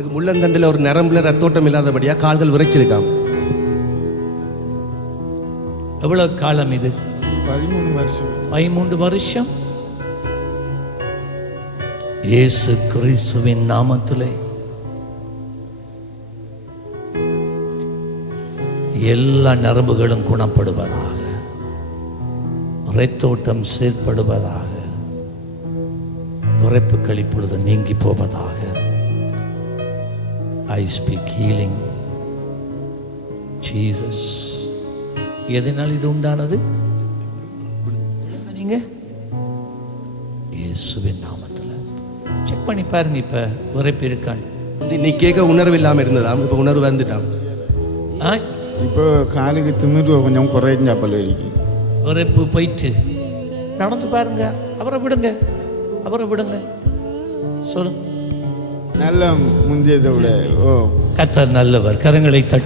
எனக்கு முள்ளந்தண்டில் ஒரு நரம்புல ரத்தோட்டம் இல்லாதபடியா கால்கள் விரைச்சிருக்காம். எவ்வளவு காலம் இது? 13 வருஷம். 13 வருஷம். இயேசு கிறிஸ்துவின் நாமத்திலே எல்லா நரம்புகளும் குணப்படுவதாக, இரத்தோட்டம் செயற்படுவதாக, விரைப்புகள் இப்பொழுது நீங்கி போவதாக. I speak healing. Jesus. எதனால் இது உண்டானது? நீங்க இயேசுவின் நாமத்தில் செக் பண்ணி பாருங்க. இப்ப விரைப்பு இருக்கான். நீ கேட்க உணர்வு இல்லாமல் இருந்ததாம், இப்போ உணர்வு வந்துட்டான். இப்போ காலுக்கு திமிரு கொஞ்சம் குறைஞ்சா போல இருக்கு. விரைப்பு போயிட்டு நடந்து பாருங்க. அவரை விடுங்க. சொல்லு. நல்ல முந்தையதை விட கர்த்தர் நல்லவர். கரங்களை தட்டி